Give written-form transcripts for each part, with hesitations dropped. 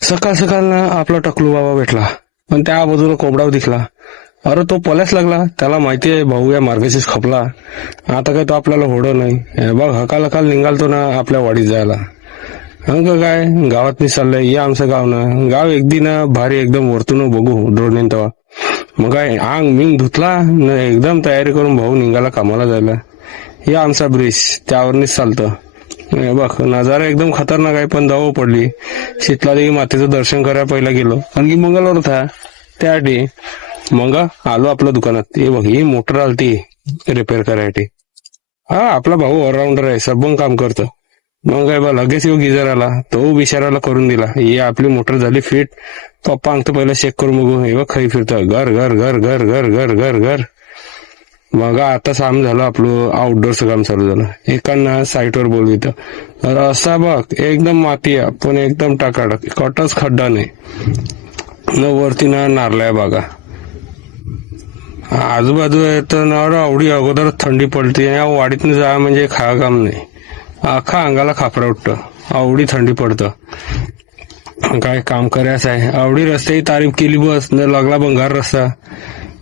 सकाळ सकाळ ना आपला टकलू बाबा भेटला, पण त्या बाजूला कोंबडाव दिसला. अरे तो पल्याच लागला. त्याला माहिती आहे भाऊ या मार्गशीच खपला, आता काय तो आपल्याला होडं नाही. हे बघ हकाल हकाल निघालतो ना आपल्या वाडीत जायला. अंक काय गावात नाही चाललंय, या आमचं गाव ना. गाव एकदी ना भारी एकदम वरतून बघू ड्रोन तेव्हा. मग काय आंग मिंग धुतला न एकदम तयारी करून भाऊ निघाला कामाला जायला. या आमचा ब्रिज त्यावरनीच चालतं. हे बघ नजारा एकदम खतरनाक आहे, पण दव पडली. शीतलादेवी मातेचं दर्शन करायला पहिला गेलो, आणखी मंगळवार होता त्यासाठी. मग आलो आपल्या दुकानात. हे बघ ही मोटर आलती रिपेअर करायसाठी. हा आपला भाऊ ऑलराऊंडर आहे, सबंग काम करतो. मग काय बा लगेच येऊ गिजर आला, तो बिचाराला करून दिला. ही आपली मोटर झाली फिट. पप्पा अंगत पहिला चेक करून बघू. हे बघ खाई फिरतं घर घर घर घर घर घर घर घर. मग आता काम झालं आपलं, आउटडोअरचं काम चालू झालं. एकांना साईटवर बोलवित. रस्ता बघ एकदम माती आहे, पण एकदम टाकाटक, कटच खड्डा नाही न वरती ना नारळ्या बागा. आजूबाजू आहे तर ना आवडी अगोदर थंडी पडते. या वाडीतनं जा म्हणजे खा काम नाही, अख्खा अंगाला खापरा उठतं. आवडी थंडी पडतं. काय काम करायचं आहे. आवडी रस्त्याची तारीफ केली बस न लागला भंगार रस्ता.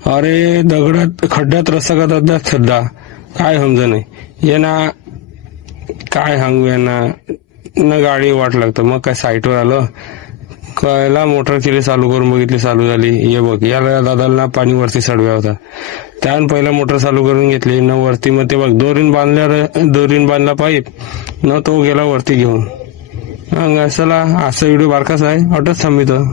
अरे दगडात खड्ड्यात रस्ता करतात सध्या, काय समज नाही. ये ना काय सांगू यांना, न गाडी वाट लागतं. मग काय साईटवर आलं, कळला मोटर केली चालू करून बघितली, चालू झाली. ये बघ याला दादाला पाणी वरती चढव्या होता, त्यानं पहिला मोटर चालू करून घेतली न वरती. मग ते बघ दोरीन बांधला पाईप न तो गेला वरती घेऊन. चला असा व्हिडिओ बारकाच आहे, ऑटोच थांबितो.